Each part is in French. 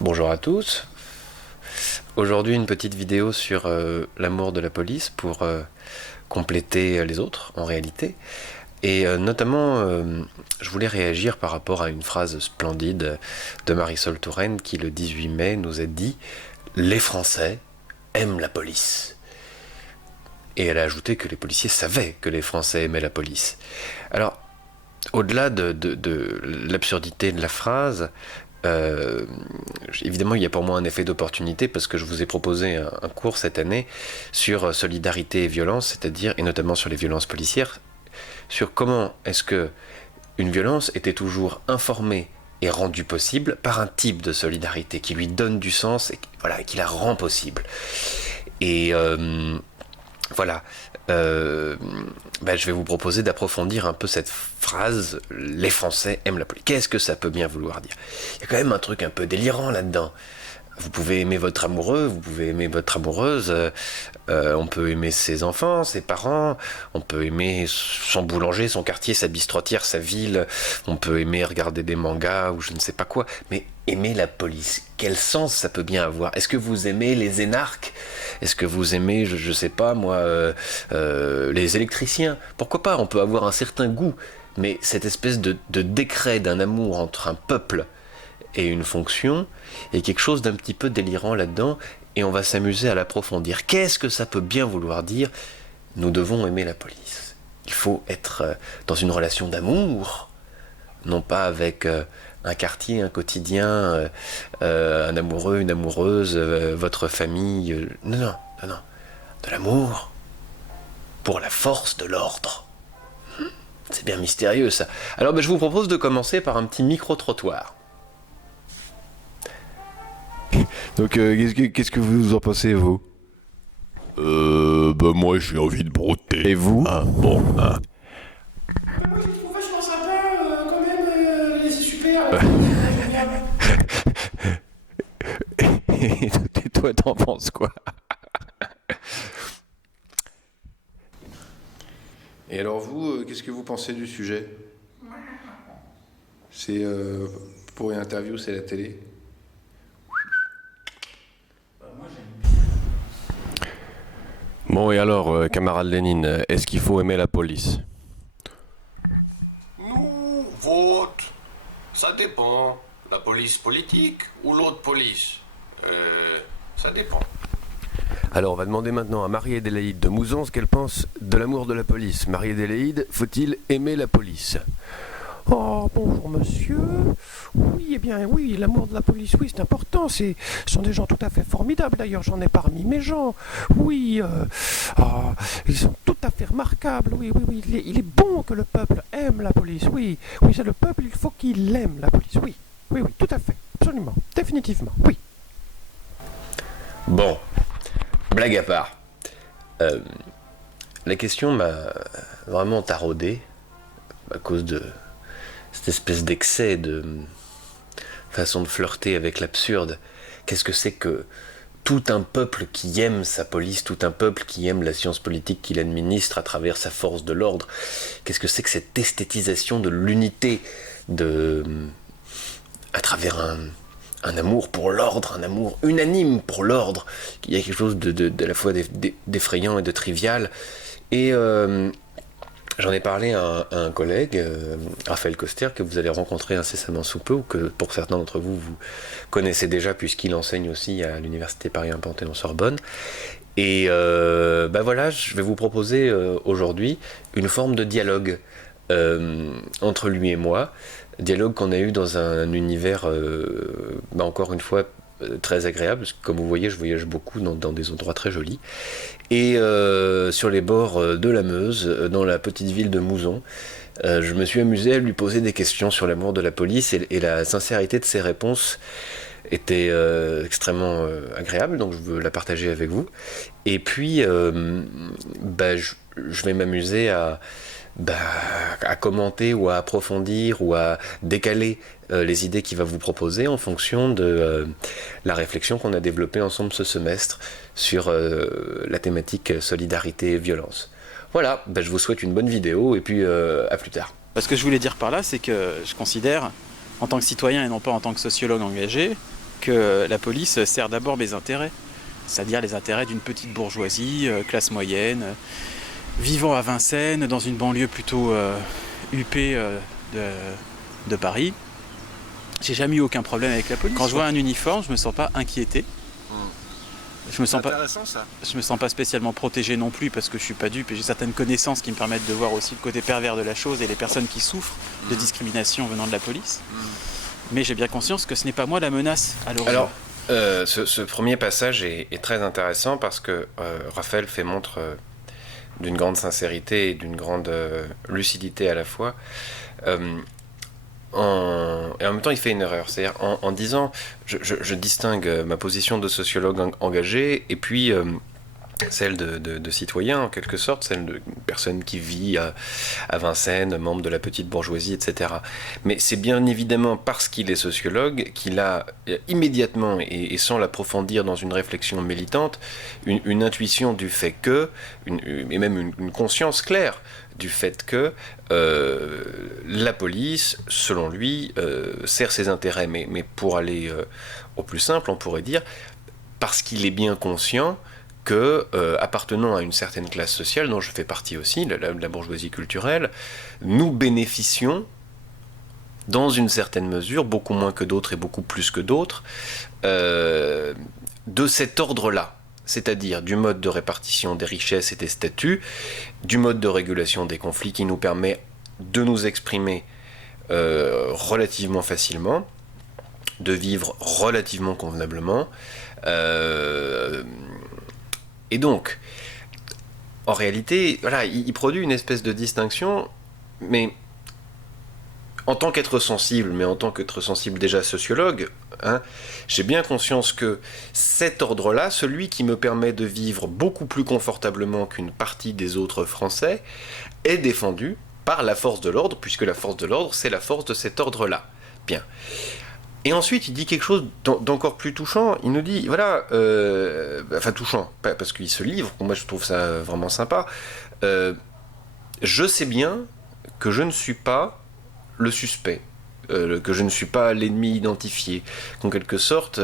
Bonjour à tous. Aujourd'hui, une petite vidéo sur l'amour de la police pour compléter les autres, en réalité. Et notamment, je voulais réagir par rapport à une phrase splendide de Marisol Touraine qui, le 18 mai, nous a dit « Les Français aiment la police ». Et elle a ajouté que les policiers savaient que les Français aimaient la police. Alors, au-delà de l'absurdité de la phrase, évidemment, il y a pour moi un effet d'opportunité parce que je vous ai proposé un cours cette année sur solidarité et violence, c'est-à-dire, et notamment sur les violences policières, sur comment est-ce que une violence était toujours informée et rendue possible par un type de solidarité qui lui donne du sens et voilà, qui la rend possible. Et voilà, je vais vous proposer d'approfondir un peu cette phrase « Les Français aiment la police ». Qu'est-ce que ça peut bien vouloir dire? Il y a quand même un truc un peu délirant là-dedans. Vous pouvez aimer votre amoureux, vous pouvez aimer votre amoureuse, on peut aimer ses enfants, ses parents, on peut aimer son boulanger, son quartier, sa bistrotière, sa ville, on peut aimer regarder des mangas ou je ne sais pas quoi, mais aimer la police, quel sens ça peut bien avoir? Est-ce que vous aimez les énarques? Est-ce que vous aimez, je sais pas moi, les électriciens? Pourquoi pas? On peut avoir un certain goût, mais cette espèce de décret d'un amour entre un peuple et une fonction, et quelque chose d'un petit peu délirant là-dedans, et on va s'amuser à l'approfondir. Qu'est-ce que ça peut bien vouloir dire? Nous devons aimer la police. Il faut être dans une relation d'amour, non pas avec un quartier, un quotidien, un amoureux, une amoureuse, votre famille. Non. De l'amour pour la force de l'ordre. C'est bien mystérieux ça. Alors je vous propose de commencer par un petit micro-trottoir. Donc, qu'est-ce que vous en pensez, vous? Moi j'ai envie de brouter. Et vous? Ah, bon, Moi je trouve vachement sympa quand même les super. Et toi, t'en penses quoi? Et alors vous, qu'est-ce que vous pensez du sujet? C'est pour une interview, c'est la télé. Bon, et alors, camarade Lénine, est-ce qu'il faut aimer la police? Nous, vote, ça dépend. La police politique ou l'autre police ça dépend. Alors, on va demander maintenant à Marie-Adélaïde de Mouzon ce qu'elle pense de l'amour de la police. Marie-Adélaïde, faut-il aimer la police? Oh, bonjour monsieur. Oui, eh bien, oui, l'amour de la police, oui, c'est important. Ce sont des gens tout à fait formidables, d'ailleurs, j'en ai parmi mes gens. Oui, ils sont tout à fait remarquables. Oui. Il est bon que le peuple aime la police, oui. Oui, c'est le peuple, il faut qu'il aime la police, oui. Oui, tout à fait, absolument, définitivement, oui. Bon, blague à part. La question m'a vraiment taraudé à cause de cette espèce d'excès de façon de flirter avec l'absurde. Qu'est-ce que c'est que tout un peuple qui aime sa police, tout un peuple qui aime la science politique qu'il administre à travers sa force de l'ordre? Qu'est-ce que c'est que cette esthétisation de l'unité à travers un amour pour l'ordre, un amour unanime pour l'ordre? Il y a quelque chose de la fois d'effrayant et de trivial. Et j'en ai parlé à un collègue, Raphaël Coster, que vous allez rencontrer incessamment sous peu, ou que pour certains d'entre vous, vous connaissez déjà puisqu'il enseigne aussi à l'université Paris 1 Panthéon-Sorbonne. Et voilà, je vais vous proposer aujourd'hui une forme de dialogue entre lui et moi, dialogue qu'on a eu dans un univers, encore une fois, très agréable, parce que comme vous voyez, je voyage beaucoup dans des endroits très jolis, et sur les bords de la Meuse, dans la petite ville de Mouzon, je me suis amusé à lui poser des questions sur l'amour de la police, et la sincérité de ses réponses était extrêmement agréable, donc je veux la partager avec vous. Et puis, je vais m'amuser à commenter ou à approfondir ou à décaler les idées qu'il va vous proposer en fonction de la réflexion qu'on a développée ensemble ce semestre sur la thématique solidarité et violence. Voilà, je vous souhaite une bonne vidéo et puis à plus tard. Ce que je voulais dire par là, c'est que je considère, en tant que citoyen et non pas en tant que sociologue engagé, que la police sert d'abord mes intérêts, c'est-à-dire les intérêts d'une petite bourgeoisie, classe moyenne, vivant à Vincennes, dans une banlieue plutôt huppée de Paris. J'ai jamais eu aucun problème avec la police. Quand je vois un uniforme, je me sens pas inquiété. Je me sens pas, ça. je me sens pas spécialement protégé non plus parce que je suis pas dupe et j'ai certaines connaissances qui me permettent de voir aussi le côté pervers de la chose et les personnes qui souffrent de discrimination venant de la police. Mais j'ai bien conscience que ce n'est pas moi la menace à l'origine. Alors, ce premier passage est très intéressant parce que Raphaël fait montre d'une grande sincérité et d'une grande lucidité à la fois. Et en même temps, il fait une erreur. C'est-à-dire en disant, je distingue ma position de sociologue engagé et puis celle de citoyen, en quelque sorte, celle d'une personne qui vit à Vincennes, membre de la petite bourgeoisie, etc. Mais c'est bien évidemment parce qu'il est sociologue qu'il a immédiatement, et sans l'approfondir dans une réflexion militante, une intuition du fait que, et même une conscience claire du fait que la police, selon lui, sert ses intérêts. Mais pour aller au plus simple, on pourrait dire, parce qu'il est bien conscient que, appartenant à une certaine classe sociale, dont je fais partie aussi, la bourgeoisie culturelle, nous bénéficions, dans une certaine mesure, beaucoup moins que d'autres et beaucoup plus que d'autres, de cet ordre-là. C'est-à-dire du mode de répartition des richesses et des statuts, du mode de régulation des conflits qui nous permet de nous exprimer relativement facilement, de vivre relativement convenablement. Et donc, en réalité, voilà, il produit une espèce de distinction, mais en tant qu'être sensible, mais en tant qu'être sensible déjà sociologue, j'ai bien conscience que cet ordre-là, celui qui me permet de vivre beaucoup plus confortablement qu'une partie des autres Français, est défendu par la force de l'ordre, puisque la force de l'ordre, c'est la force de cet ordre-là. Bien. Et ensuite, il dit quelque chose d'encore plus touchant. Il nous dit, voilà, enfin touchant, parce qu'il se livre, moi je trouve ça vraiment sympa. Je sais bien que je ne suis pas le suspect, que je ne suis pas l'ennemi identifié, qu'en quelque sorte,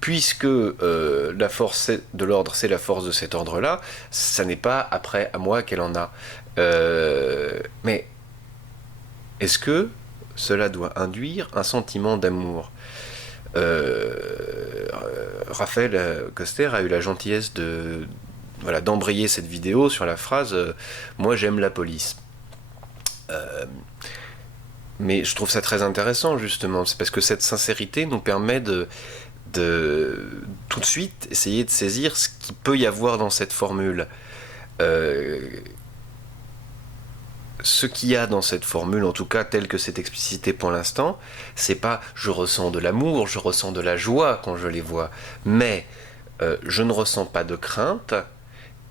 puisque la force de l'ordre, c'est la force de cet ordre-là, ça n'est pas après à moi qu'elle en a. Mais est-ce que cela doit induire un sentiment d'amour? Raphaël Coster a eu la gentillesse d'embrayer cette vidéo sur la phrase « Moi j'aime la police ». Mais je trouve ça très intéressant justement, c'est parce que cette sincérité nous permet de tout de suite essayer de saisir ce qu'il peut y avoir dans cette formule. Ce qu'il y a dans cette formule, en tout cas tel que c'est explicité pour l'instant, c'est pas je ressens de l'amour, je ressens de la joie quand je les vois, mais je ne ressens pas de crainte,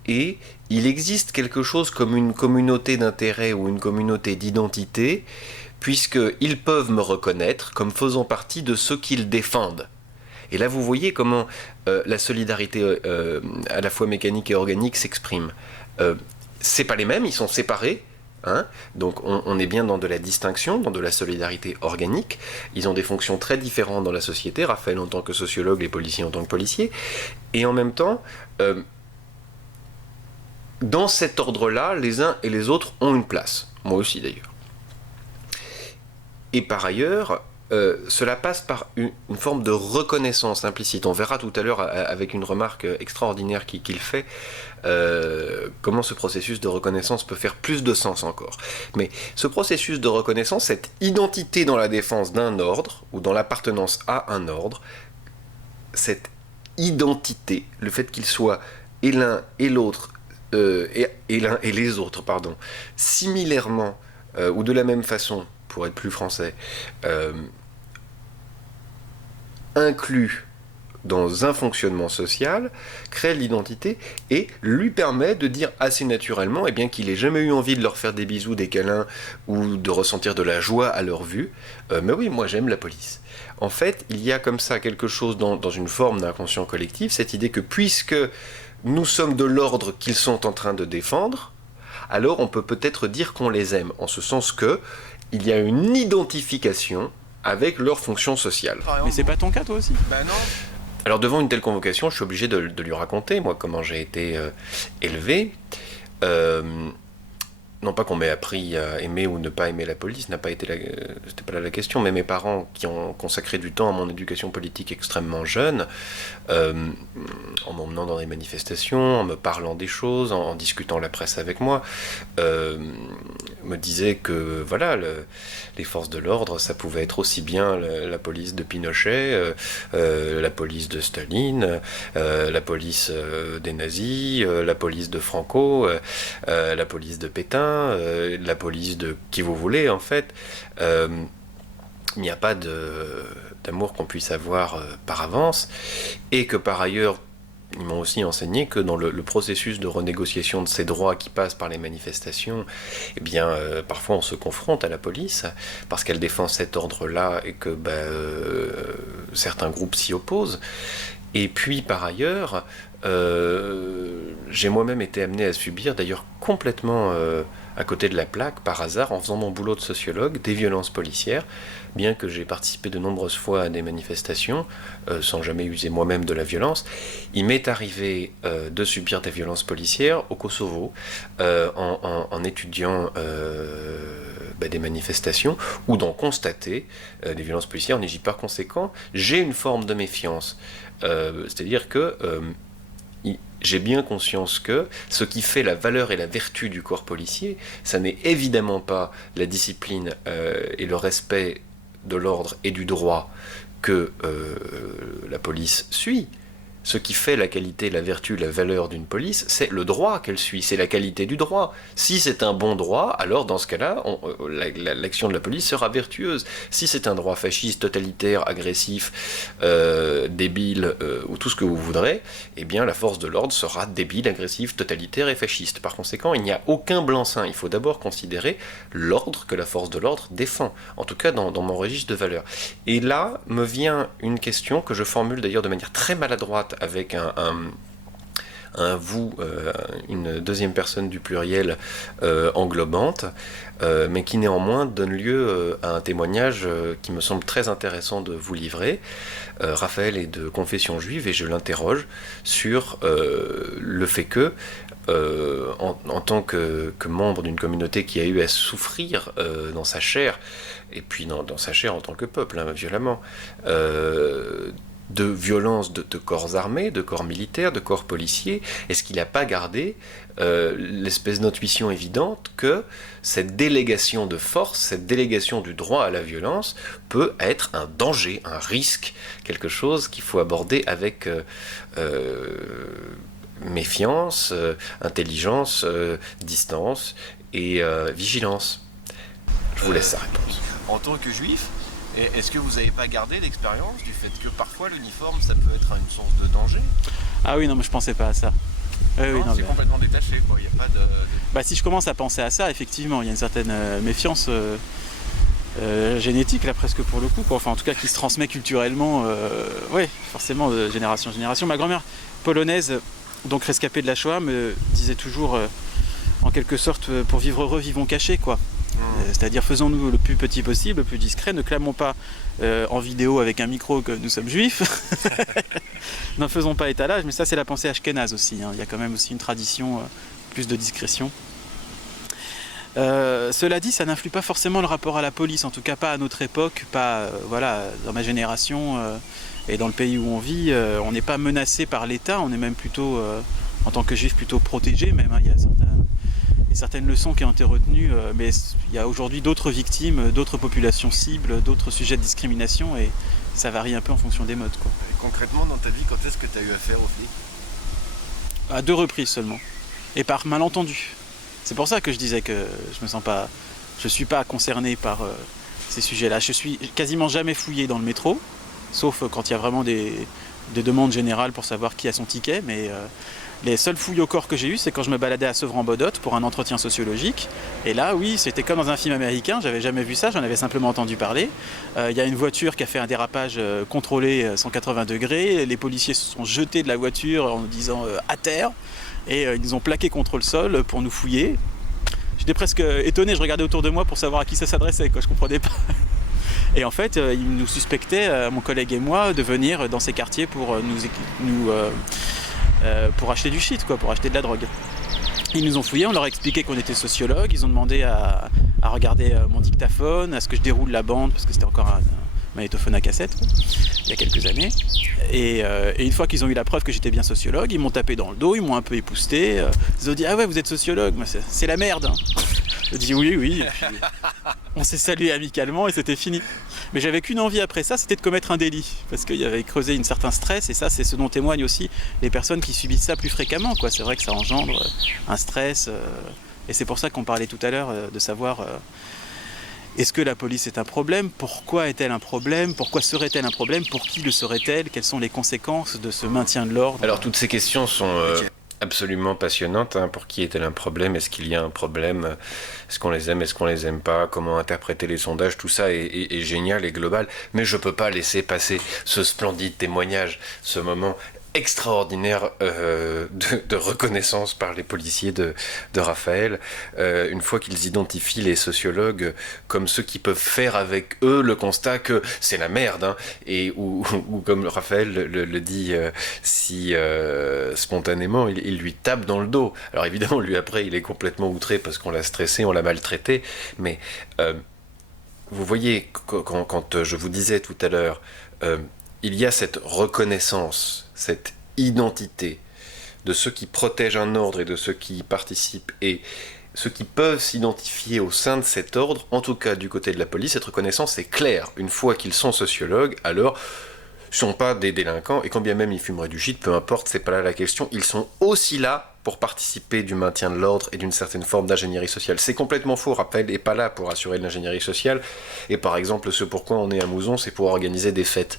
et il existe quelque chose comme une communauté d'intérêt ou une communauté d'identité, puisqu'ils peuvent me reconnaître comme faisant partie de ceux qu'ils défendent. Et là vous voyez comment la solidarité à la fois mécanique et organique s'exprime. C'est pas les mêmes, ils sont séparés. Donc on est bien dans de la distinction, dans de la solidarité organique. Ils ont des fonctions très différentes dans la société, Raphaël en tant que sociologue, les policiers en tant que policiers, et en même temps dans cet ordre-là, les uns et les autres ont une place, moi aussi d'ailleurs. Et par ailleurs, cela passe par une forme de reconnaissance implicite. On verra tout à l'heure avec une remarque extraordinaire qu'il fait, comment ce processus de reconnaissance peut faire plus de sens encore. Mais ce processus de reconnaissance, cette identité dans la défense d'un ordre, ou dans l'appartenance à un ordre, cette identité, le fait qu'il soit et l'un et l'autre, et l'un et les autres, pardon, similairement, ou de la même façon, pour être plus français, inclus dans un fonctionnement social, crée l'identité et lui permet de dire assez naturellement qu'il n'ait jamais eu envie de leur faire des bisous, des câlins ou de ressentir de la joie à leur vue. Mais oui, moi j'aime la police. En fait, il y a comme ça quelque chose dans une forme d'inconscient collectif, cette idée que puisque nous sommes de l'ordre qu'ils sont en train de défendre, alors on peut peut-être dire qu'on les aime, en ce sens que il y a une identification avec leur fonction sociale. Mais c'est pas ton cas, toi aussi? Bah non. Alors devant une telle convocation, je suis obligé de lui raconter, moi, comment j'ai été élevé. Non pas qu'on m'ait appris à aimer ou ne pas aimer la police, c'était pas là la question, mais mes parents qui ont consacré du temps à mon éducation politique extrêmement jeune, en m'emmenant dans des manifestations, en me parlant des choses, en discutant la presse avec moi, me disaient que voilà, les forces de l'ordre, ça pouvait être aussi bien la police de Pinochet, la police de Staline, la police des nazis, la police de Franco, la police de Pétain, la police de qui vous voulez en fait. Il n'y a pas d'amour qu'on puisse avoir par avance, et que par ailleurs ils m'ont aussi enseigné que dans le processus de renégociation de ces droits qui passe par les manifestations, eh bien, parfois on se confronte à la police parce qu'elle défend cet ordre-là et que certains groupes s'y opposent. Et puis par ailleurs, j'ai moi-même été amené à subir, d'ailleurs complètement à côté de la plaque, par hasard, en faisant mon boulot de sociologue, des violences policières, bien que j'ai participé de nombreuses fois à des manifestations, sans jamais user moi-même de la violence. Il m'est arrivé de subir des violences policières au Kosovo, en étudiant des manifestations, ou d'en constater des violences policières en Égypte. Par conséquent, j'ai une forme de méfiance. C'est-à-dire que j'ai bien conscience que ce qui fait la valeur et la vertu du corps policier, ça n'est évidemment pas la discipline et le respect de l'ordre et du droit que la police suit. Ce qui fait la qualité, la vertu, la valeur d'une police, c'est le droit qu'elle suit, c'est la qualité du droit. Si c'est un bon droit, alors dans ce cas-là, l'action de la police sera vertueuse. Si c'est un droit fasciste, totalitaire, agressif, débile, ou tout ce que vous voudrez, eh bien la force de l'ordre sera débile, agressive, totalitaire et fasciste. Par conséquent, il n'y a aucun blanc-seing. Il faut d'abord considérer l'ordre que la force de l'ordre défend, en tout cas dans mon registre de valeurs. Et là me vient une question que je formule d'ailleurs de manière très maladroite, avec un vous, une deuxième personne du pluriel englobante, mais qui néanmoins donne lieu à un témoignage qui me semble très intéressant de vous livrer. Raphaël est de confession juive et je l'interroge sur le fait que, en tant que membre d'une communauté qui a eu à souffrir dans sa chair, et puis dans sa chair en tant que peuple, violemment, de violence de corps armés, de corps militaires, de corps policiers, est-ce qu'il n'a pas gardé l'espèce d'intuition évidente que cette délégation de force, cette délégation du droit à la violence peut être un danger, un risque, quelque chose qu'il faut aborder avec méfiance, intelligence, distance et vigilance? Je vous laisse sa réponse. En tant que juif, est-ce que vous n'avez pas gardé l'expérience du fait que parfois l'uniforme ça peut être une source de danger? Ah oui, non, mais je pensais pas à ça. C'est complètement détaché, quoi. Il n'y a pas de... si je commence à penser à ça, effectivement, il y a une certaine méfiance génétique, là, presque pour le coup, quoi. Enfin, en tout cas, qui se transmet culturellement, forcément, de génération en génération. Ma grand-mère polonaise, donc rescapée de la Shoah, me disait toujours, en quelque sorte, pour vivre heureux, vivons cachés, quoi. C'est-à-dire faisons-nous le plus petit possible, le plus discret, ne clamons pas en vidéo avec un micro que nous sommes juifs, n'en faisons pas étalage, mais ça c'est la pensée ashkénaze aussi, il y a quand même aussi une tradition plus de discrétion. Cela dit, ça n'influe pas forcément le rapport à la police, en tout cas pas à notre époque, pas dans ma génération et dans le pays où on vit, on n'est pas menacé par l'État, on est même plutôt, en tant que juif, plutôt protégé même, il y a certaines leçons qui ont été retenues, mais il y a aujourd'hui d'autres victimes, d'autres populations cibles, d'autres sujets de discrimination, et ça varie un peu en fonction des modes, quoi. Et concrètement, dans ta vie, quand est-ce que tu as eu affaire aux flics? À 2 reprises seulement, et par malentendu. C'est pour ça que je disais que je suis pas concerné par ces sujets-là. Je suis quasiment jamais fouillé dans le métro, sauf quand il y a vraiment des demandes générales pour savoir qui a son ticket, mais... Les seules fouilles au corps que j'ai eues, c'est quand je me baladais à Sevran-Bodotte pour un entretien sociologique. Et là, oui, c'était comme dans un film américain, j'avais jamais vu ça, j'en avais simplement entendu parler. Il y a une voiture qui a fait un dérapage contrôlé 180 degrés, les policiers se sont jetés de la voiture en nous disant à terre, et ils nous ont plaqué contre le sol pour nous fouiller. J'étais presque étonné, je regardais autour de moi pour savoir à qui ça s'adressait, quoi, je comprenais pas. Et en fait, ils nous suspectaient, mon collègue et moi, de venir dans ces quartiers pour pour acheter du shit, quoi, pour acheter de la drogue. Ils nous ont fouillés, on leur a expliqué qu'on était sociologues, ils ont demandé à regarder mon dictaphone, à ce que je déroule la bande, parce que c'était encore un magnétophone à cassette, quoi, il y a quelques années. Et une fois qu'ils ont eu la preuve que j'étais bien sociologue, ils m'ont tapé dans le dos, ils m'ont un peu épousseté. Ils ont dit « Ah ouais, vous êtes sociologue, c'est la merde hein. !» J'ai dit « Oui, oui. » Et puis, on s'est salué amicalement et c'était fini. Mais j'avais qu'une envie après ça, c'était de commettre un délit. Parce qu'il y avait creusé un certain stress, et ça, c'est ce dont témoignent aussi les personnes qui subissent ça plus fréquemment, quoi. C'est vrai que ça engendre un stress. Et c'est pour ça qu'on parlait tout à l'heure de savoir... Est-ce que la police est un problème? Pourquoi est-elle un problème? Pourquoi serait-elle un problème? Pour qui le serait-elle? Quelles sont les conséquences de ce maintien de l'ordre? Alors toutes ces questions sont absolument passionnantes. Hein. Pour qui est-elle un problème? Est-ce qu'il y a un problème? Est-ce qu'on les aime? Est-ce qu'on les aime pas? Comment interpréter les sondages? Tout ça est génial et global. Mais je peux pas laisser passer ce splendide témoignage, ce moment extraordinaire de reconnaissance par les policiers de Raphaël, une fois qu'ils identifient les sociologues comme ceux qui peuvent faire avec eux le constat que c'est la merde, hein, et ou comme Raphaël le dit si spontanément, il lui tape dans le dos. Alors évidemment, lui après, il est complètement outré parce qu'on l'a stressé, on l'a maltraité, mais vous voyez, quand je vous disais tout à l'heure, il y a cette reconnaissance, cette identité de ceux qui protègent un ordre et de ceux qui y participent, et ceux qui peuvent s'identifier au sein de cet ordre, en tout cas du côté de la police, cette reconnaissance est claire. Une fois qu'ils sont sociologues, alors ils ne sont pas des délinquants, et quand bien même ils fumeraient du shit, peu importe, c'est pas là la question, ils sont aussi là pour participer du maintien de l'ordre et d'une certaine forme d'ingénierie sociale. C'est complètement faux, Raphaël n'est pas là pour assurer de l'ingénierie sociale, et par exemple, ce pourquoi on est à Mouzon, c'est pour organiser des fêtes.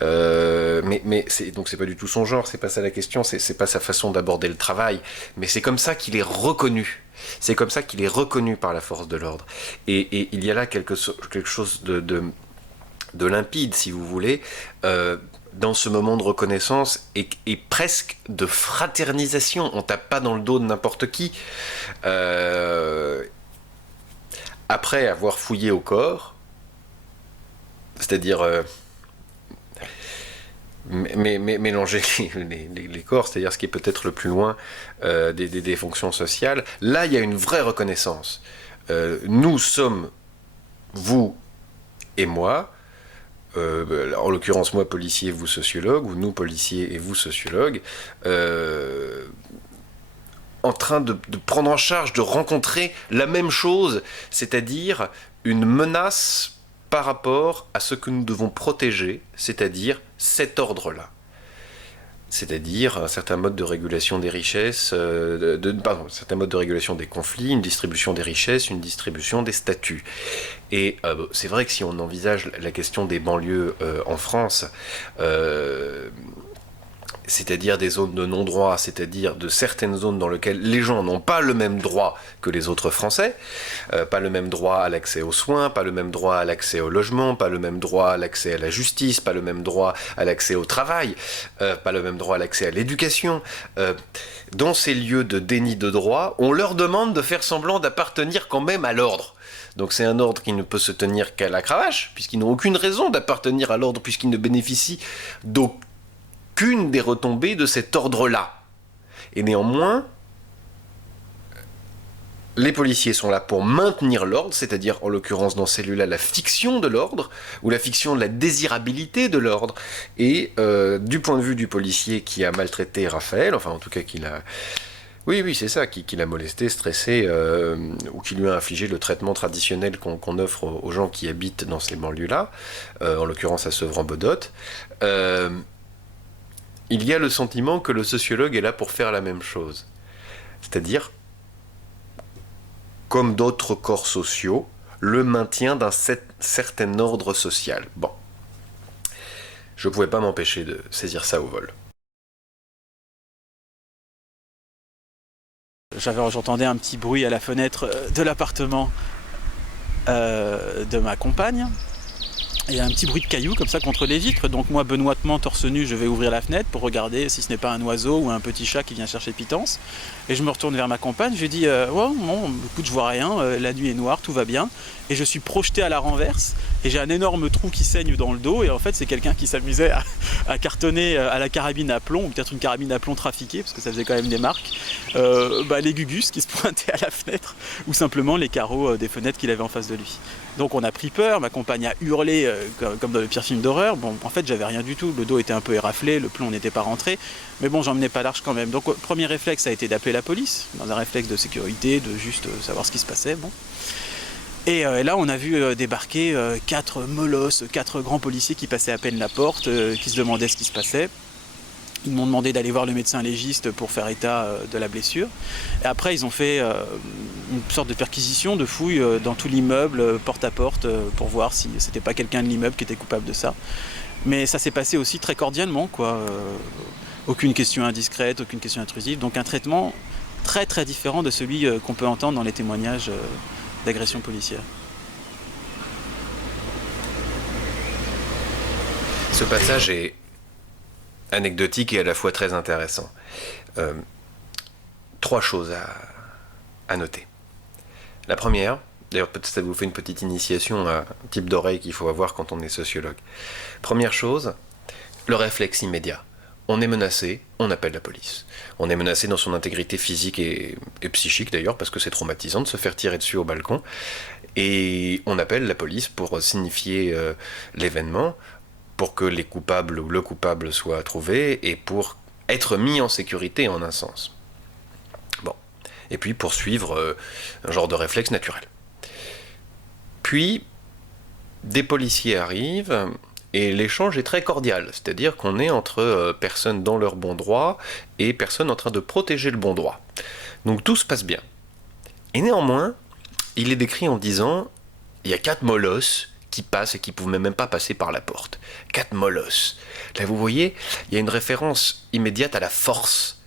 Mais c'est pas du tout son genre, c'est pas ça la question, c'est pas sa façon d'aborder le travail, mais c'est comme ça qu'il est reconnu. C'est comme ça qu'il est reconnu par la force de l'ordre. Et il y a là quelque chose de limpide, si vous voulez, dans ce moment de reconnaissance et presque de fraternisation. On tape pas dans le dos de n'importe qui. Après avoir fouillé au corps, c'est-à-dire mélanger les corps, c'est-à-dire ce qui est peut-être le plus loin des fonctions sociales, là il y a une vraie reconnaissance. Nous sommes, vous et moi, en l'occurrence moi policier, vous sociologue, ou nous policiers et vous sociologue, en train de prendre en charge, de rencontrer la même chose, c'est-à-dire une menace par rapport à ce que nous devons protéger, c'est-à-dire cet ordre-là. C'est-à-dire un certain mode de régulation des richesses, un certain mode de régulation des conflits, une distribution des richesses, une distribution des statuts. Et c'est vrai que si on envisage la question des banlieues en France, c'est-à-dire des zones de non-droit, c'est-à-dire de certaines zones dans lesquelles les gens n'ont pas le même droit que les autres Français, pas le même droit à l'accès aux soins, pas le même droit à l'accès au logement, pas le même droit à l'accès à la justice, pas le même droit à l'accès au travail, pas le même droit à l'accès à l'éducation. Dans ces lieux de déni de droit, on leur demande de faire semblant d'appartenir quand même à l'ordre. Donc c'est un ordre qui ne peut se tenir qu'à la cravache, puisqu'ils n'ont aucune raison d'appartenir à l'ordre, puisqu'ils ne bénéficient d'aucune des retombées de cet ordre-là. Et néanmoins, les policiers sont là pour maintenir l'ordre, c'est-à-dire en l'occurrence dans ces lieux-là la fiction de l'ordre, ou la fiction de la désirabilité de l'ordre. Et du point de vue du policier qui a maltraité Raphaël, enfin en tout cas qu'il a... Oui, c'est ça, qui l'a molesté, stressé, ou qui lui a infligé le traitement traditionnel qu'on offre aux gens qui habitent dans ces banlieues-là, en l'occurrence à Sevran-Bodotte. Il y a le sentiment que le sociologue est là pour faire la même chose. C'est-à-dire, comme d'autres corps sociaux, le maintien d'un certain ordre social. Bon. Je ne pouvais pas m'empêcher de saisir ça au vol. J'entendais un petit bruit à la fenêtre de l'appartement de ma compagne. Et un petit bruit de cailloux comme ça contre les vitres. Donc moi, benoîtement, torse nu, je vais ouvrir la fenêtre pour regarder si ce n'est pas un oiseau ou un petit chat qui vient chercher Pitance. Et je me retourne vers ma compagne, je lui dis ouais, bon, écoute, je vois rien, la nuit est noire, tout va bien. Et je suis projeté à la renverse et j'ai un énorme trou qui saigne dans le dos. Et en fait, c'est quelqu'un qui s'amusait à cartonner à la carabine à plomb, ou peut-être une carabine à plomb trafiquée, parce que ça faisait quand même des marques, les gugus qui se pointaient à la fenêtre, ou simplement les carreaux des fenêtres qu'il avait en face de lui. Donc on a pris peur, ma compagne a hurlé comme dans le pire film d'horreur. Bon, en fait, j'avais rien du tout, le dos était un peu éraflé, le plomb n'était pas rentré, mais bon, j'en menais pas large quand même. Donc premier réflexe a été d'appeler la police, dans un réflexe de sécurité, de juste savoir ce qui se passait. Bon. Et là, on a vu débarquer 4 molosses, 4 grands policiers qui passaient à peine la porte, qui se demandaient ce qui se passait. Ils m'ont demandé d'aller voir le médecin légiste pour faire état de la blessure. Et après, ils ont fait une sorte de perquisition, de fouille dans tout l'immeuble, porte à porte, pour voir si c'était pas quelqu'un de l'immeuble qui était coupable de ça. Mais ça s'est passé aussi très cordialement, quoi. Aucune question indiscrète, aucune question intrusive. Donc un traitement très très différent de celui qu'on peut entendre dans les témoignages d'agression policière. Ce passage est anecdotique et à la fois très intéressant. 3 choses à noter. La première, d'ailleurs peut-être ça vous fait une petite initiation à un type d'oreille qu'il faut avoir quand on est sociologue. Première chose, le réflexe immédiat. On est menacé, on appelle la police. On est menacé dans son intégrité physique et psychique d'ailleurs, parce que c'est traumatisant de se faire tirer dessus au balcon. Et on appelle la police pour signifier l'événement, pour que les coupables ou le coupable soit trouvé et pour être mis en sécurité en un sens. Bon. Et puis poursuivre un genre de réflexe naturel. Puis, des policiers arrivent et l'échange est très cordial, c'est-à-dire qu'on est entre personnes dans leur bon droit et personnes en train de protéger le bon droit. Donc tout se passe bien. Et néanmoins, il est décrit en disant, il y a 4 molosses qui passent et qui ne pouvaient même pas passer par la porte. 4 molosses. Là, vous voyez, il y a une référence immédiate à la force.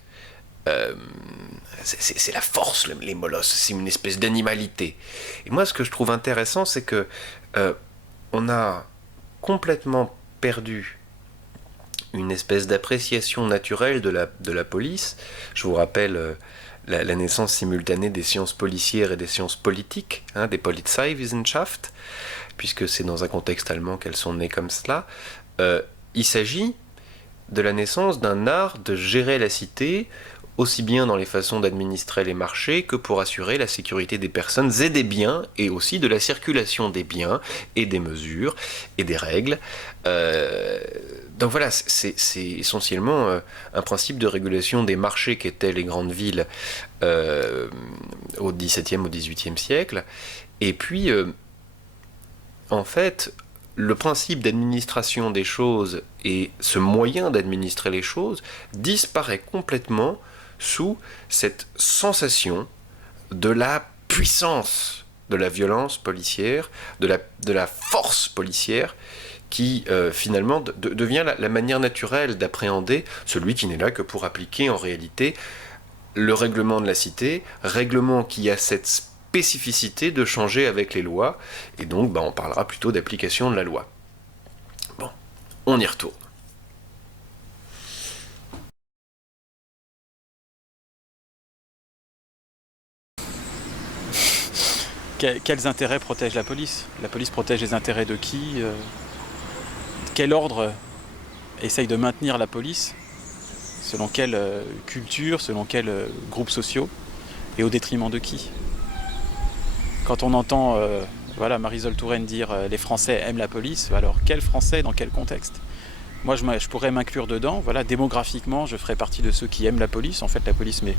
C'est la force, les molosses. C'est une espèce d'animalité. Et moi, ce que je trouve intéressant, c'est que on a complètement perdu une espèce d'appréciation naturelle de la police. Je vous rappelle la naissance simultanée des sciences policières et des sciences politiques, des Polizeiwissenschaft, puisque c'est dans un contexte allemand qu'elles sont nées comme cela. Il s'agit de la naissance d'un art de gérer la cité, aussi bien dans les façons d'administrer les marchés que pour assurer la sécurité des personnes et des biens, et aussi de la circulation des biens et des mesures et des règles. Donc voilà, c'est essentiellement un principe de régulation des marchés qu'étaient les grandes villes au XVIIe, au XVIIIe siècle. Et puis, en fait, le principe d'administration des choses et ce moyen d'administrer les choses disparaît complètement sous cette sensation de la puissance de la violence policière, de la force policière, qui finalement devient la manière naturelle d'appréhender celui qui n'est là que pour appliquer en réalité le règlement de la cité, règlement qui a cette spécificité de changer avec les lois, et donc on parlera plutôt d'application de la loi. Bon, on y retourne. Quels intérêts protège la police? La police protège les intérêts de qui? Quel ordre essaye de maintenir la police? Selon quelle culture? Selon quels groupes sociaux? Et au détriment de qui? Quand on entend Marisol Touraine dire les Français aiment la police, alors quel Français dans quel contexte? Moi je pourrais m'inclure dedans, démographiquement je ferais partie de ceux qui aiment la police. En fait la police m'est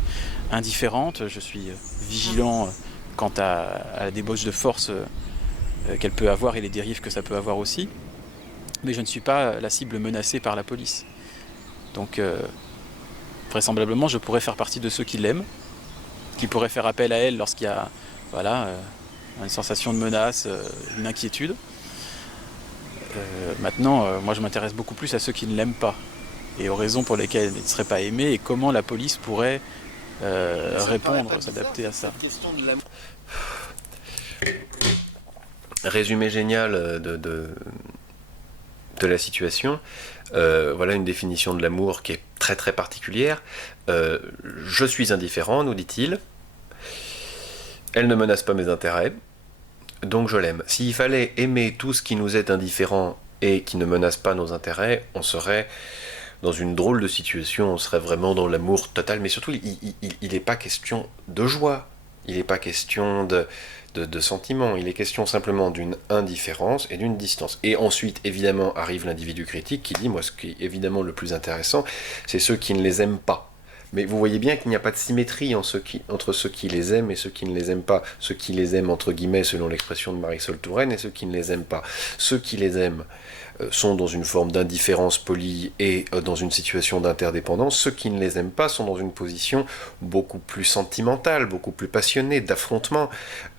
indifférente, je suis vigilant quant à la débauche de force qu'elle peut avoir et les dérives que ça peut avoir aussi. Mais je ne suis pas la cible menacée par la police. Donc vraisemblablement je pourrais faire partie de ceux qui l'aiment, qui pourraient faire appel à elle lorsqu'il y a une sensation de menace, une inquiétude. Maintenant, moi je m'intéresse beaucoup plus à ceux qui ne l'aiment pas et aux raisons pour lesquelles elle ne serait pas aimée et comment la police pourrait répondre, s'adapter à ça. Résumé génial de la situation. Voilà une définition de l'amour qui est très très particulière. Je suis indifférent, nous dit-il. Elle ne menace pas mes intérêts, donc je l'aime. S'il fallait aimer tout ce qui nous est indifférent et qui ne menace pas nos intérêts, on serait dans une drôle de situation, on serait vraiment dans l'amour total, mais surtout, il n'est pas question de joie, il n'est pas question de sentiment, il est question simplement d'une indifférence et d'une distance. Et ensuite, évidemment, arrive l'individu critique qui dit, moi, ce qui est évidemment le plus intéressant, c'est ceux qui ne les aiment pas. Mais vous voyez bien qu'il n'y a pas de symétrie entre ceux qui les aiment et ceux qui ne les aiment pas. Ceux qui les aiment, entre guillemets, selon l'expression de Marisol Touraine, et ceux qui ne les aiment pas. Ceux qui les aiment sont dans une forme d'indifférence polie et dans une situation d'interdépendance. Ceux qui ne les aiment pas sont dans une position beaucoup plus sentimentale, beaucoup plus passionnée, d'affrontement,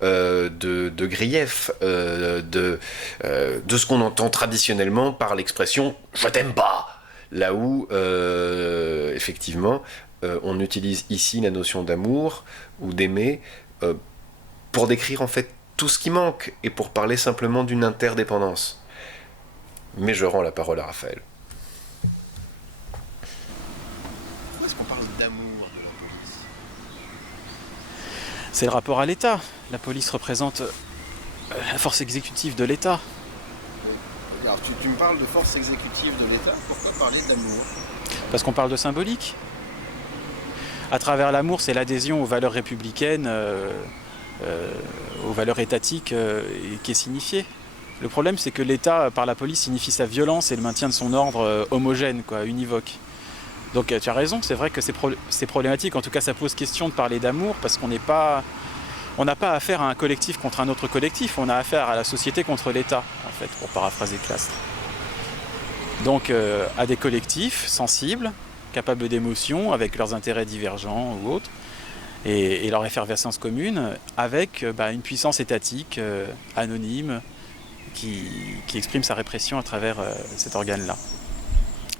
de grief, de ce qu'on entend traditionnellement par l'expression « je t'aime pas ». Là où, effectivement, on utilise ici la notion d'amour ou d'aimer pour décrire en fait tout ce qui manque et pour parler simplement d'une interdépendance. Mais je rends la parole à Raphaël. Pourquoi est-ce qu'on parle d'amour de la police ? C'est le rapport à l'État. La police représente la force exécutive de l'État. Alors tu me parles de force exécutive de l'État, pourquoi parler d'amour ? Parce qu'on parle de symbolique. À travers l'amour, c'est l'adhésion aux valeurs républicaines, aux valeurs étatiques qui est signifiée. Le problème, c'est que l'État, par la police, signifie sa violence et le maintien de son ordre homogène, univoque. Donc tu as raison, c'est vrai que c'est problématique. En tout cas, ça pose question de parler d'amour parce qu'on n'a pas affaire à un collectif contre un autre collectif, on a affaire à la société contre l'État, en fait, pour paraphraser Clastres. Donc à des collectifs sensibles, capables d'émotions, avec leurs intérêts divergents ou autres, et leur effervescence commune, avec une puissance étatique, anonyme, qui exprime sa répression à travers cet organe-là.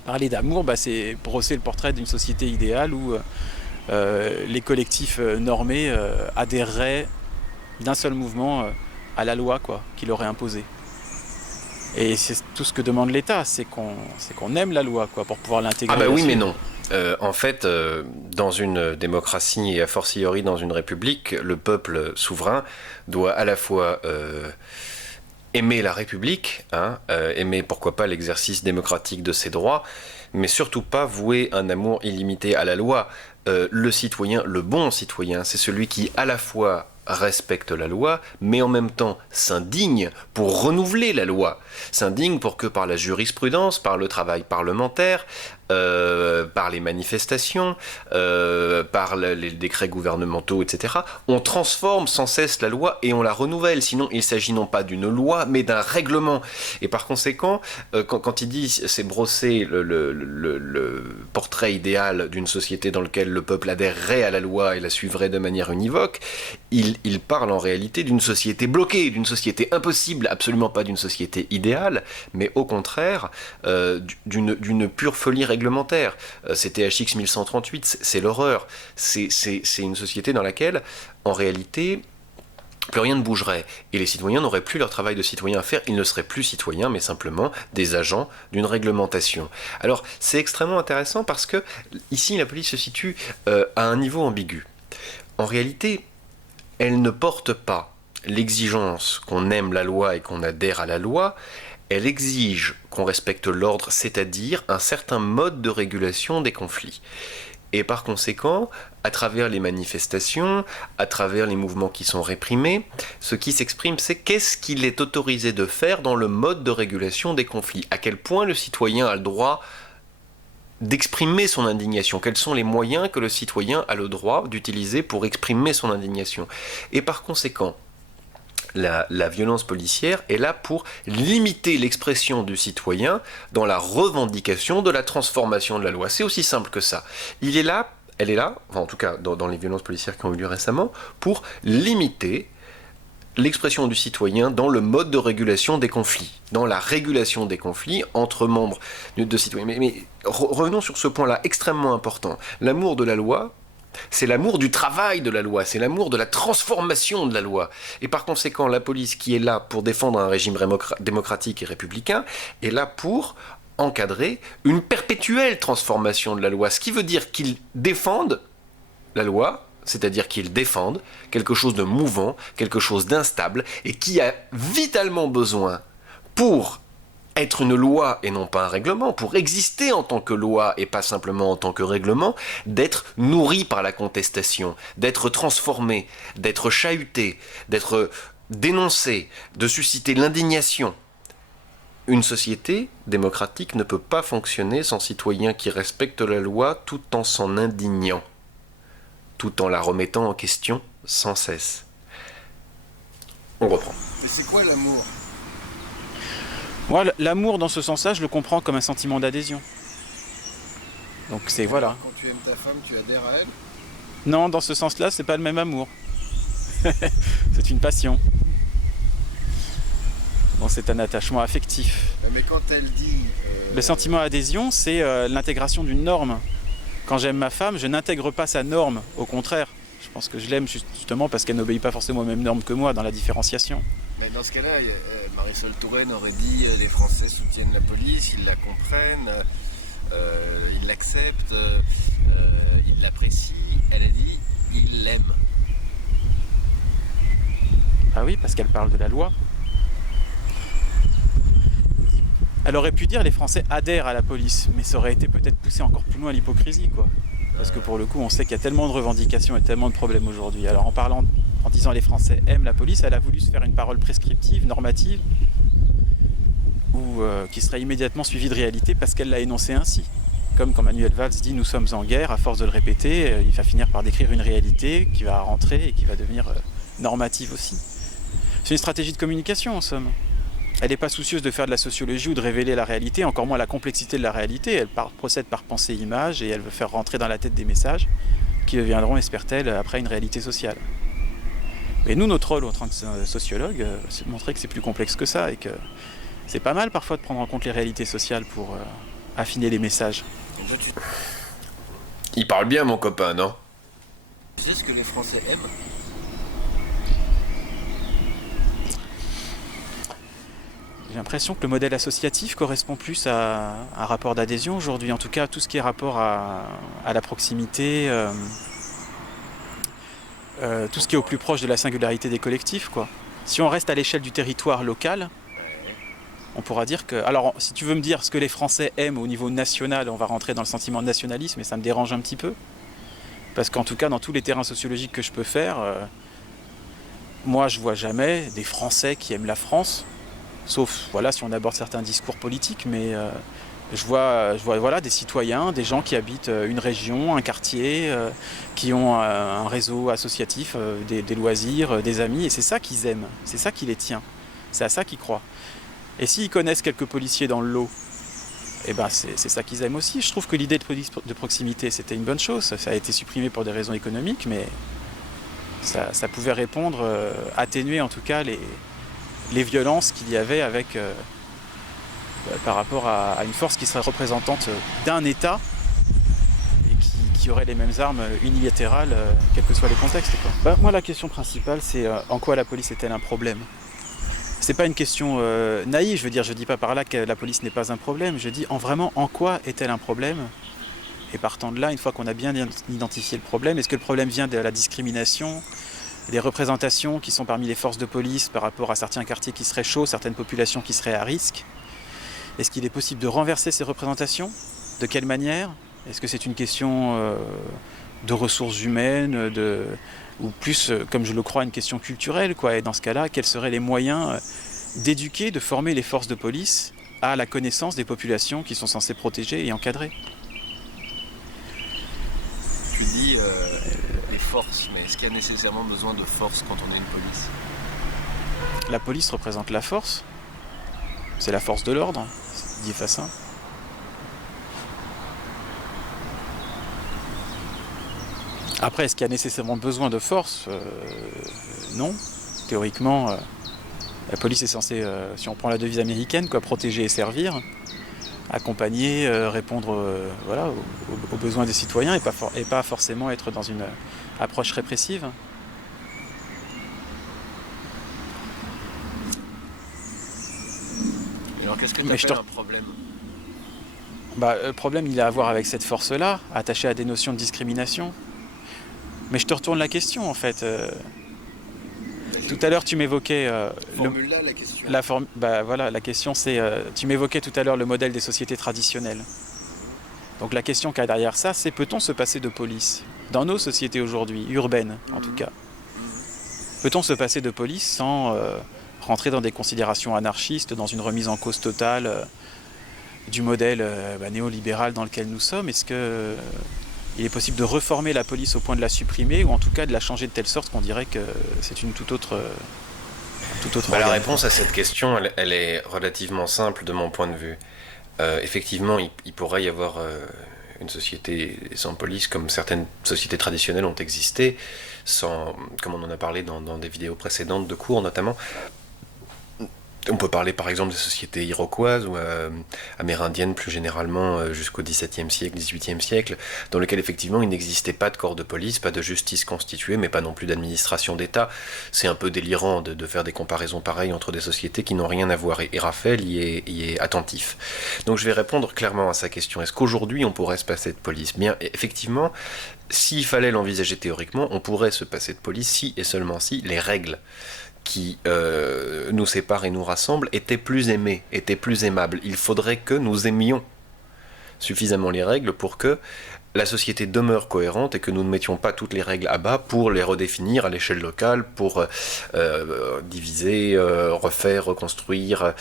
Parler d'amour, c'est brosser le portrait d'une société idéale où les collectifs normés adhéreraient d'un seul mouvement à la loi qui leur est imposée. Et c'est tout ce que demande l'État, c'est qu'on aime la loi pour pouvoir l'intégrer. Ah oui mais non. En fait, dans une démocratie et a fortiori dans une république, le peuple souverain doit à la fois aimer la République, aimer pourquoi pas l'exercice démocratique de ses droits, mais surtout pas vouer un amour illimité à la loi. Le citoyen, le bon citoyen, c'est celui qui à la fois respecte la loi, mais en même temps s'indigne pour renouveler la loi. S'indigne pour que par la jurisprudence, par le travail parlementaire, par les manifestations, par les décrets gouvernementaux, etc., on transforme sans cesse la loi et on la renouvelle. Sinon, il s'agit non pas d'une loi, mais d'un règlement. Et par conséquent, quand il dit c'est brosser le portrait idéal d'une société dans laquelle le peuple adhérerait à la loi et la suivrait de manière univoque, il parle en réalité d'une société bloquée, d'une société impossible, absolument pas d'une société idéale, mais au contraire d'une pure folie réglementaire. C'était THX 1138, c'est l'horreur. C'est une société dans laquelle, en réalité, plus rien ne bougerait. Et les citoyens n'auraient plus leur travail de citoyen à faire. Ils ne seraient plus citoyens, mais simplement des agents d'une réglementation. Alors, c'est extrêmement intéressant parce que, ici, la police se situe à un niveau ambigu. En réalité, elle ne porte pas l'exigence qu'on aime la loi et qu'on adhère à la loi. Elle exige qu'on respecte l'ordre, c'est-à-dire un certain mode de régulation des conflits. Et par conséquent, à travers les manifestations, à travers les mouvements qui sont réprimés, ce qui s'exprime, c'est qu'est-ce qu'il est autorisé de faire dans le mode de régulation des conflits. À quel point le citoyen a le droit d'exprimer son indignation. Quels sont les moyens que le citoyen a le droit d'utiliser pour exprimer son indignation. Et par conséquent, la violence policière est là pour limiter l'expression du citoyen dans la revendication de la transformation de la loi. C'est aussi simple que ça. Elle est là, en tout cas dans les violences policières qui ont eu lieu récemment, pour limiter l'expression du citoyen dans le mode de régulation des conflits, dans la régulation des conflits entre membres de citoyens. Mais revenons sur ce point-là extrêmement important. L'amour de la loi C'est l'amour du travail de la loi, c'est l'amour de la transformation de la loi. Et par conséquent, la police qui est là pour défendre un régime démocratique et républicain est là pour encadrer une perpétuelle transformation de la loi. Ce qui veut dire qu'ils défendent la loi, c'est-à-dire qu'ils défendent quelque chose de mouvant, quelque chose d'instable, et qui a vitalement besoin, pour être une loi et non pas un règlement, pour exister en tant que loi et pas simplement en tant que règlement, d'être nourri par la contestation, d'être transformé, d'être chahuté, d'être dénoncé, de susciter l'indignation. Une société démocratique ne peut pas fonctionner sans citoyens qui respectent la loi tout en s'en indignant, tout en la remettant en question sans cesse. On reprend. Mais c'est quoi l'amour? Moi, l'amour dans ce sens-là, je le comprends comme un sentiment d'adhésion. Donc c'est voilà. Quand tu aimes ta femme, tu adhères à elle? Non, dans ce sens-là, c'est pas le même amour. C'est une passion. Bon, c'est un attachement affectif. Mais quand elle dit... Le sentiment d'adhésion, c'est l'intégration d'une norme. Quand j'aime ma femme, je n'intègre pas sa norme, au contraire. Je pense que je l'aime justement parce qu'elle n'obéit pas forcément aux mêmes normes que moi dans la différenciation. Mais dans ce cas-là, Marisol Touraine aurait dit les Français soutiennent la police, ils la comprennent, ils l'acceptent, ils l'apprécient. Elle a dit ils l'aiment. Ah oui, parce qu'elle parle de la loi. Elle aurait pu dire les Français adhèrent à la police, mais ça aurait été peut-être poussé encore plus loin l'hypocrisie, quoi. Parce que pour le coup, on sait qu'il y a tellement de revendications et tellement de problèmes aujourd'hui. Alors en disant les Français aiment la police, elle a voulu se faire une parole prescriptive, normative, ou qui serait immédiatement suivie de réalité parce qu'elle l'a énoncé ainsi. Comme quand Manuel Valls dit nous sommes en guerre, à force de le répéter, il va finir par décrire une réalité qui va rentrer et qui va devenir normative aussi. C'est une stratégie de communication en somme. Elle n'est pas soucieuse de faire de la sociologie ou de révéler la réalité, encore moins la complexité de la réalité. Elle procède par pensée-image et elle veut faire rentrer dans la tête des messages qui deviendront, espère-t-elle, après une réalité sociale. Mais nous, notre rôle en tant que sociologue, c'est de montrer que c'est plus complexe que ça et que c'est pas mal parfois de prendre en compte les réalités sociales pour affiner les messages. Il parle bien, mon copain, non? Tu sais ce que les Français aiment? J'ai l'impression que le modèle associatif correspond plus à un rapport d'adhésion aujourd'hui, en tout cas tout ce qui est rapport à la proximité, tout ce qui est au plus proche de la singularité des collectifs, quoi. Si on reste à l'échelle du territoire local, on pourra dire que... Alors, si tu veux me dire ce que les Français aiment au niveau national, on va rentrer dans le sentiment de nationalisme, et ça me dérange un petit peu. Parce qu'en tout cas, dans tous les terrains sociologiques que je peux faire, moi, je vois jamais des Français qui aiment la France. Sauf voilà, si on aborde certains discours politiques, mais je vois voilà, des citoyens, des gens qui habitent une région, un quartier, qui ont un réseau associatif, des loisirs, des amis, et c'est ça qu'ils aiment, c'est ça qui les tient, c'est à ça qu'ils croient. Et s'ils connaissent quelques policiers dans le lot, eh ben c'est ça qu'ils aiment aussi. Je trouve que l'idée de police de proximité, c'était une bonne chose, ça a été supprimé pour des raisons économiques, mais ça pouvait répondre, atténuer en tout cas les violences qu'il y avait avec, par rapport à une force qui serait représentante d'un État et qui aurait les mêmes armes unilatérales, quels que soient les contextes, quoi. Moi, la question principale, c'est en quoi la police est-elle un problème? C'est pas une question naïve, je veux dire, je dis pas par là que la police n'est pas un problème, je dis vraiment en quoi est-elle un problème? Et partant de là, une fois qu'on a bien identifié le problème, est-ce que le problème vient de la discrimination, des représentations qui sont parmi les forces de police par rapport à certains quartiers qui seraient chauds, certaines populations qui seraient à risque? Est-ce qu'il est possible de renverser ces représentations? De quelle manière? Est-ce que c'est une question de ressources humaines, ou plus, comme je le crois, une question culturelle, quoi? Et dans ce cas-là, quels seraient les moyens d'éduquer, de former les forces de police à la connaissance des populations qui sont censées protéger et encadrer? Tu dis les forces, mais est-ce qu'il y a nécessairement besoin de force quand on a une police? La police représente la force. C'est la force de l'ordre, dit Fassin. Après, est-ce qu'il y a nécessairement besoin de force? Non. Théoriquement, la police est censée, si on prend la devise américaine, quoi, protéger et servir. accompagner, répondre voilà, aux besoins des citoyens et pas forcément être dans une approche répressive. Alors qu'est-ce que tu Mais je appelles te- un problème? Le problème, il a à voir avec cette force-là, attachée à des notions de discrimination. Mais je te retourne la question, en fait. Tout à l'heure, tu m'évoquais Formule-là la question. la question, c'est tu m'évoquais tout à l'heure le modèle des sociétés traditionnelles. Donc la question qu'il y a derrière ça, c'est peut-on se passer de police dans nos sociétés aujourd'hui, urbaines en tout cas? Peut-on se passer de police sans rentrer dans des considérations anarchistes, dans une remise en cause totale du modèle néolibéral dans lequel nous sommes? Est-ce que il est possible de reformer la police au point de la supprimer, ou en tout cas de la changer de telle sorte qu'on dirait que c'est une toute autre La organe? réponse à cette question, elle est relativement simple de mon point de vue. Effectivement, il pourrait y avoir une société sans police, comme certaines sociétés traditionnelles ont existé, comme on en a parlé dans des vidéos précédentes de cours notamment. On peut parler par exemple des sociétés iroquoises ou amérindiennes plus généralement jusqu'au XVIIe siècle, XVIIIe siècle, dans lesquelles effectivement il n'existait pas de corps de police, pas de justice constituée, mais pas non plus d'administration d'État. C'est un peu délirant de faire des comparaisons pareilles entre des sociétés qui n'ont rien à voir. Et Raphaël y est attentif. Donc je vais répondre clairement à sa question. Est-ce qu'aujourd'hui on pourrait se passer de police? Bien, effectivement, s'il fallait l'envisager théoriquement, on pourrait se passer de police si et seulement si les règles qui nous séparent et nous rassemblent étaient plus aimées, étaient plus aimables. Il faudrait que nous aimions suffisamment les règles pour que la société demeure cohérente et que nous ne mettions pas toutes les règles à bas pour les redéfinir à l'échelle locale, pour diviser, refaire, reconstruire,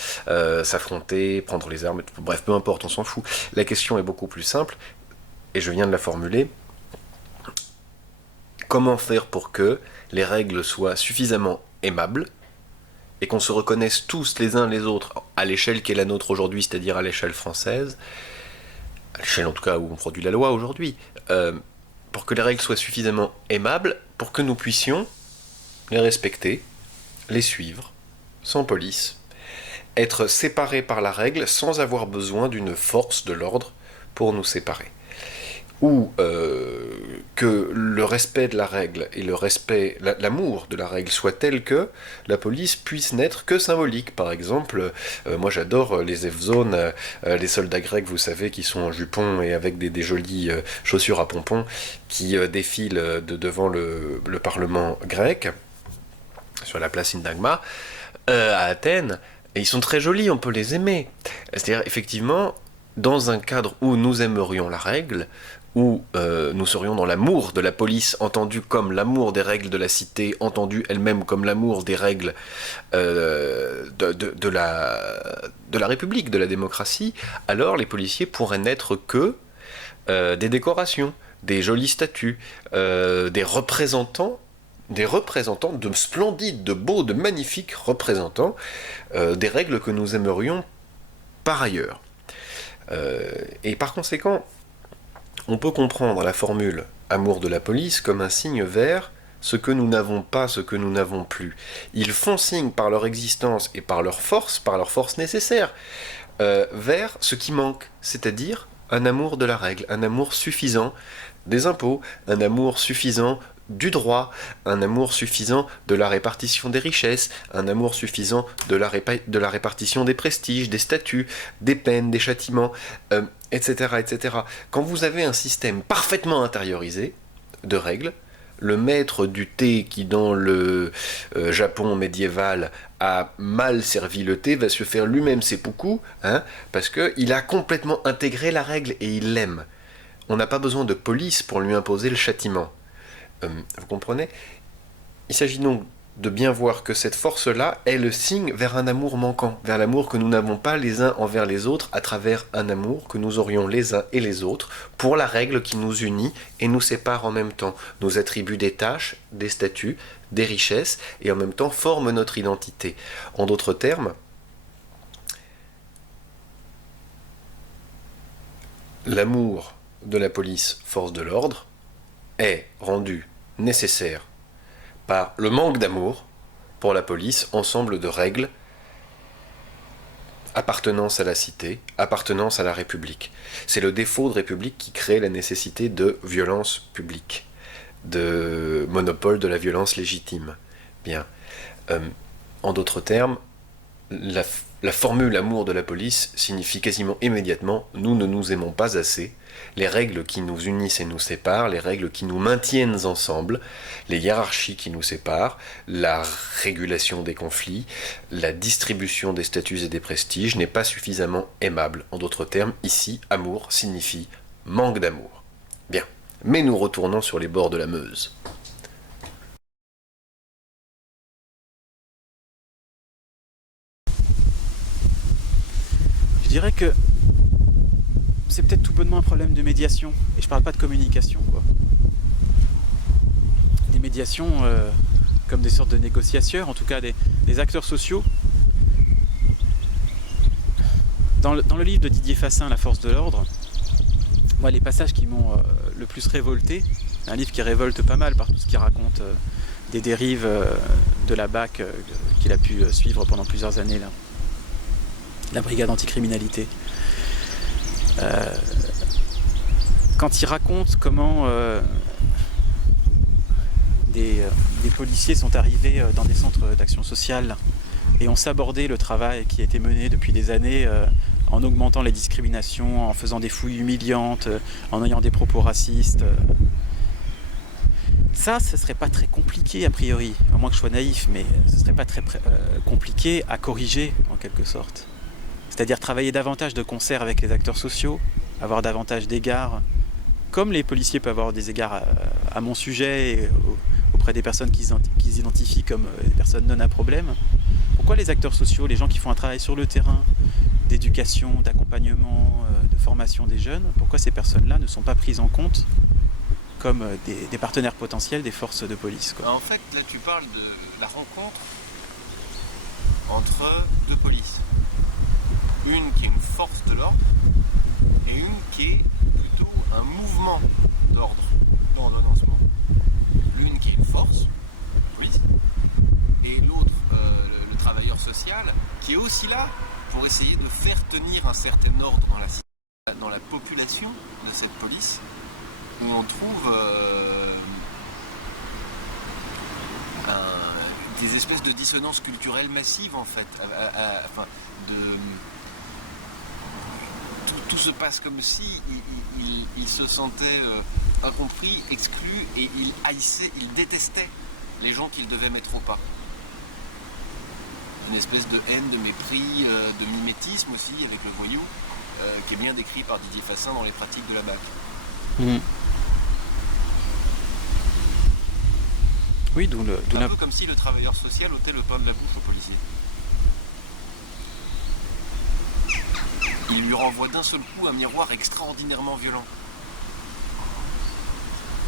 s'affronter, prendre les armes, bref, peu importe, on s'en fout. La question est beaucoup plus simple, et je viens de la formuler. Comment faire pour que les règles soient suffisamment aimables et qu'on se reconnaisse tous les uns les autres à l'échelle qui est la nôtre aujourd'hui, c'est-à-dire à l'échelle française, à l'échelle en tout cas où on produit la loi aujourd'hui, pour que les règles soient suffisamment aimables pour que nous puissions les respecter, les suivre, sans police, être séparés par la règle sans avoir besoin d'une force de l'ordre pour nous séparer. Ou que le respect de la règle et l'amour de la règle soit tel que la police puisse n'être que symbolique. Par exemple, moi j'adore les Evzones, les soldats grecs, vous savez, qui sont en jupon et avec des jolies chaussures à pompons, qui défilent devant le Parlement grec, sur la place Syntagma, à Athènes, et ils sont très jolis, on peut les aimer. C'est-à-dire, effectivement, dans un cadre où nous aimerions la règle, où nous serions dans l'amour de la police, entendu comme l'amour des règles de la cité, entendu elle-même comme l'amour des règles de la République, de la démocratie, alors les policiers pourraient n'être que des décorations, des jolis statuts, des représentants de splendides, de beaux, de magnifiques représentants des règles que nous aimerions par ailleurs. Et par conséquent, on peut comprendre la formule « amour de la police » comme un signe vers ce que nous n'avons pas, ce que nous n'avons plus. Ils font signe par leur existence et par leur force nécessaire, vers ce qui manque, c'est-à-dire un amour de la règle, un amour suffisant des impôts, un amour suffisant du droit, un amour suffisant de la répartition des richesses, un amour suffisant de la répartition des prestiges, des statuts, des peines, des châtiments, etc., etc. Quand vous avez un système parfaitement intériorisé de règles, le maître du thé qui dans le Japon médiéval a mal servi le thé va se faire lui-même seppuku, parce qu'il a complètement intégré la règle et il l'aime. On n'a pas besoin de police pour lui imposer le châtiment. Vous comprenez? Il s'agit donc de bien voir que cette force-là est le signe vers un amour manquant, vers l'amour que nous n'avons pas les uns envers les autres, à travers un amour que nous aurions les uns et les autres, pour la règle qui nous unit et nous sépare en même temps, nous attribue des tâches, des statuts, des richesses, et en même temps forme notre identité. En d'autres termes, l'amour de la police, force de l'ordre, est rendu nécessaire par le manque d'amour pour la police, ensemble de règles appartenance à la cité, appartenance à la République. C'est le défaut de République qui crée la nécessité de violence publique, de monopole de la violence légitime. Bien. En d'autres termes, la formule amour de la police signifie quasiment immédiatement nous ne nous aimons pas assez. Les règles qui nous unissent et nous séparent, les règles qui nous maintiennent ensemble, les hiérarchies qui nous séparent, la régulation des conflits, la distribution des statuts et des prestiges n'est pas suffisamment aimable. En d'autres termes, ici, amour signifie manque d'amour. Bien, mais nous retournons sur les bords de la Meuse. Je dirais que c'est peut-être tout bonnement un problème de médiation. Et je parle pas de communication, quoi. Des médiations comme des sortes de négociateurs, en tout cas des acteurs sociaux. Dans le livre de Didier Fassin, La force de l'ordre, moi les passages qui m'ont le plus révolté, c'est un livre qui révolte pas mal par tout ce qu'il raconte des dérives de la BAC qu'il a pu suivre pendant plusieurs années, là. La brigade anticriminalité. Quand il raconte comment des policiers sont arrivés dans des centres d'action sociale et ont sabordé le travail qui a été mené depuis des années en augmentant les discriminations, en faisant des fouilles humiliantes, en ayant des propos racistes. Ça, ce serait pas très compliqué a priori, à moins que je sois naïf, mais ce serait pas très compliqué à corriger en quelque sorte. C'est-à-dire travailler davantage de concert avec les acteurs sociaux, avoir davantage d'égards, comme les policiers peuvent avoir des égards à mon sujet et auprès des personnes qu'ils identifient comme des personnes non à problème. Pourquoi les acteurs sociaux, les gens qui font un travail sur le terrain, d'éducation, d'accompagnement, de formation des jeunes, pourquoi ces personnes-là ne sont pas prises en compte comme des partenaires potentiels des forces de police, quoi. En fait, là tu parles de la rencontre entre deux polices. Une qui est une force de l'ordre et une qui est plutôt un mouvement d'ordre, d'ordonnancement. L'une qui est une force, la police, et l'autre, le travailleur social, qui est aussi là pour essayer de faire tenir un certain ordre dans la population de cette police, où on trouve des espèces de dissonances culturelles massives en fait, tout se passe comme si il se sentait incompris, exclu, et il haïssait, il détestait les gens qu'il devait mettre au pas. Une espèce de haine, de mépris, de mimétisme aussi avec le voyou, qui est bien décrit par Didier Fassin dans les pratiques de la BAC. Mmh. Oui, d'où un peu comme si le travailleur social ôtait le pain de la bouche au policier. Il lui renvoie d'un seul coup un miroir extraordinairement violent,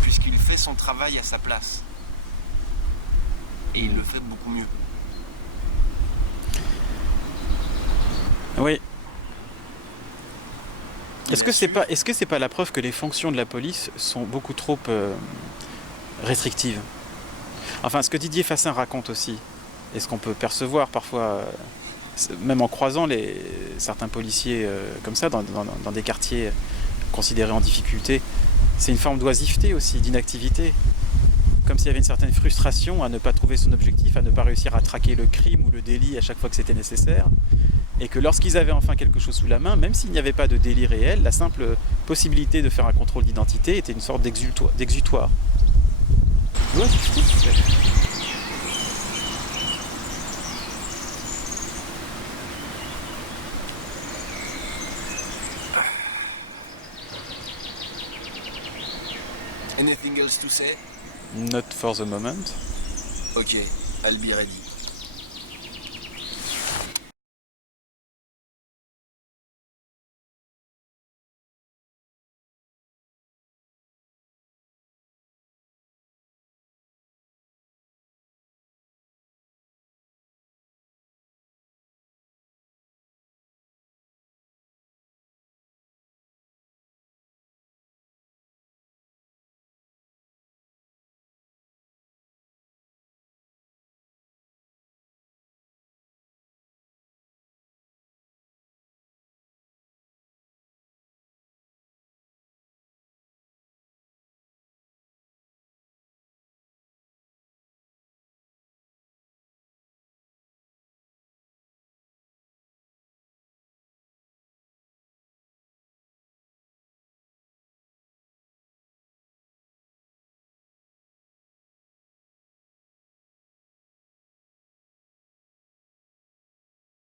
puisqu'il fait son travail à sa place. Et il le fait beaucoup mieux. Oui. Est-ce que c'est pas la preuve que les fonctions de la police sont beaucoup trop restrictives? Enfin, ce que Didier Fassin raconte aussi, et ce qu'on peut percevoir parfois, même en croisant certains policiers comme ça, dans des quartiers considérés en difficulté, c'est une forme d'oisiveté aussi, d'inactivité. Comme s'il y avait une certaine frustration à ne pas trouver son objectif, à ne pas réussir à traquer le crime ou le délit à chaque fois que c'était nécessaire. Et que lorsqu'ils avaient enfin quelque chose sous la main, même s'il n'y avait pas de délit réel, la simple possibilité de faire un contrôle d'identité était une sorte d'exutoire. Anything else to say? Not for the moment. Ok, I'll be ready.